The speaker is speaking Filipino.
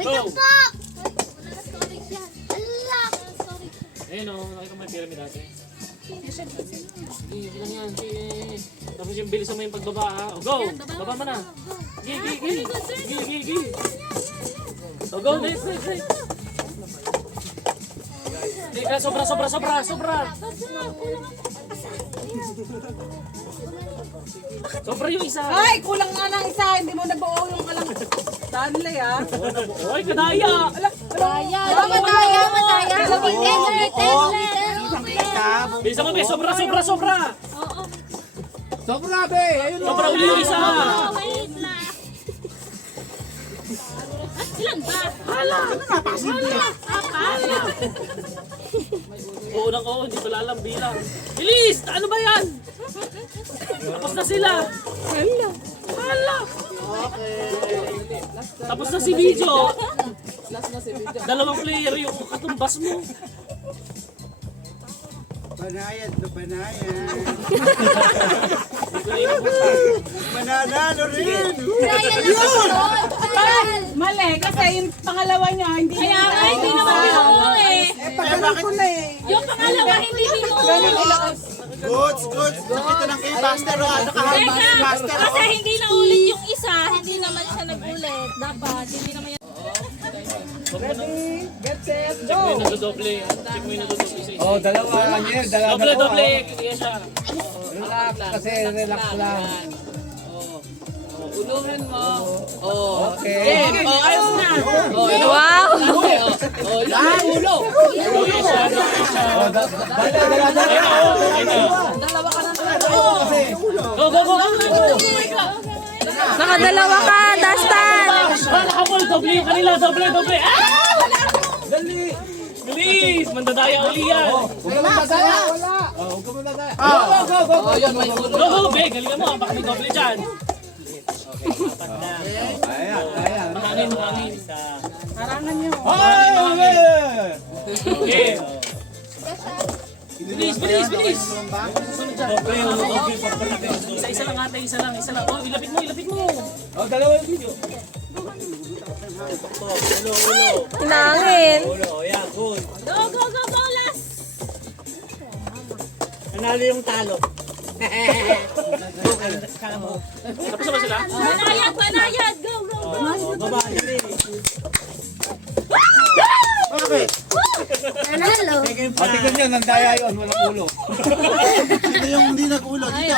Go! Ayun o, nakita mo yung pyramid dati. Sige, lang yan. Sige. Tapos yung bilisan mo yung pagbaba ha. O, go! Baba mo na. Gi. O, go, next. Sobra. Sobra yung isa. Ay, kulang nga ng isa. Hindi mo nabuo yung alang. Stanley, ah. Ay, kadaya. Madaya. Bilisan mo, be. Sobra. Sobra, be! Ayun Sobra uli yung isa. Wait lang. Ilan ba? Oo, hindi ko alam bilang. Bilis! Ano ba yan? Tapos na sila. Hala. Tapos na si Bijo. Dalawang player yung katumbas mo. Banayad na banayad. Mananalo rin! Mali, kasi yung pangalawa niya, hindi Kaya nga, hindi naman binuo eh. pagkaroon ko na eh. Yung pangalawa, hindi binuo. Goods! Nakita ng kay Buster o ano kahal si Buster o. Kasi hindi na ulit yung isa, hindi naman siya nag-ulit. Dapat, hindi naman yan. Ready, get set, Check mo yung go! nadodoble. Check mo yung nadodoble sa isa. Oh, dalawa niya, dalawa. Doble. Kaya siya. Relax kasi, relax lang. Ulungan mo. Oh. Okay. Oh, ayos na. Oh, Wow! oh, yung ulo. Kaya siya. Dalawa ka na. Go. Nakadalawa ka, Dastan! Nakapol, doble yung kanila. Doble. Dali! Bilis! Mandadaya uli yan. Huwag ka magdadaya! Wala! Huwag ka magdadaya! Go! Oh, yun, may ulo. Go, be. Galingan mo. Baka may doble dyan. Ayan. Mahangin. Harangan niyo. Ay! Okay. Bilis. Susunod dyan. Isa lang ate, isa lang. Oh, ilapit mo. Oh, dalawa yung video. Hinangin! Ulo, yeah, good. Go, bolas! Nanalo yung talo. Tapos na ba sila? Banayad! Go! Baba, dali. Bakit? Hello! Tingnan nyo, nandaya yun, walang ulo. Sino yung hindi nag-ulo dito?